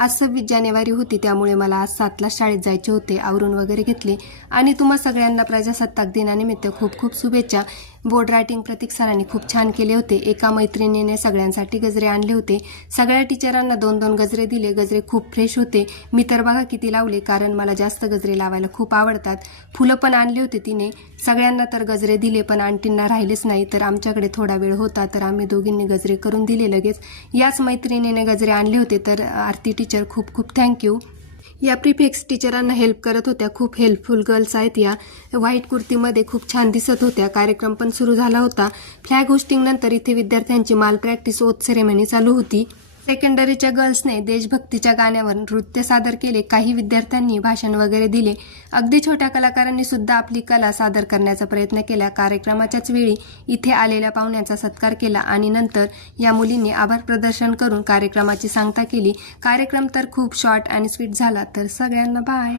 आज 26 जानेवारी होती, त्यामुळे मला आज 7ला शाळेत जायचे होते. आवरून वगैरे घेतले आणि तुम्हा सगळ्यांना प्रजासत्ताक दिनानिमित्त खूप खूप शुभेच्छा. बोर्ड रायटिंग प्रतीक सरांनी खूप छान केले होते. एका मैत्रिणीने सगळ्यांसाठी गजरे आणले होते. सगळ्या टीचरांना 2-2 गजरे दिले. गजरे खूप फ्रेश होते. मी तर बघा किती लावले, कारण मला जास्त गजरे लावायला खूप आवडतात. फुलं पण आणली होती तिने. सगळ्यांना तर गजरे दिले, पण आंटींना राहिलेच नाही. तर आमच्याकडे थोडा वेळ होता, तर आम्ही दोघींनी गजरे करून दिले लगेच. याच मैत्रिणीने गजरे आणले होते, तर आरती टीचर खूप खूप थँक्यू. या प्रिफेक्स टीचरांना हेल्प करत होत्या. खूप हेल्पफुल गर्ल्स आहेत या. व्हाईट कुर्तीमध्ये खूप छान दिसत होत्या. कार्यक्रम पण सुरू झाला होता. फ्लॅग होस्टिंगनंतर इथे विद्यार्थ्यांची माल प्रॅक्टिस ओथ सेरेमनी चालू होती. सेकंडरीच्या गर्ल्सने देशभक्तीच्या गाण्यावर नृत्य सादर केले. काही विद्यार्थ्यांनी भाषण वगैरे दिले. अगदी छोट्या कलाकारांनी सुद्धा आपली कला सादर करण्याचा प्रयत्न केला. कार्यक्रमाच्याच वेळी इथे आलेल्या पाहुण्यांचा सत्कार केला आणि नंतर या मुलींनी आभार प्रदर्शन करून कार्यक्रमाची सांगता केली. कार्यक्रम तर खूप शॉर्ट आणि स्वीट झाला. तर सगळ्यांना बाय.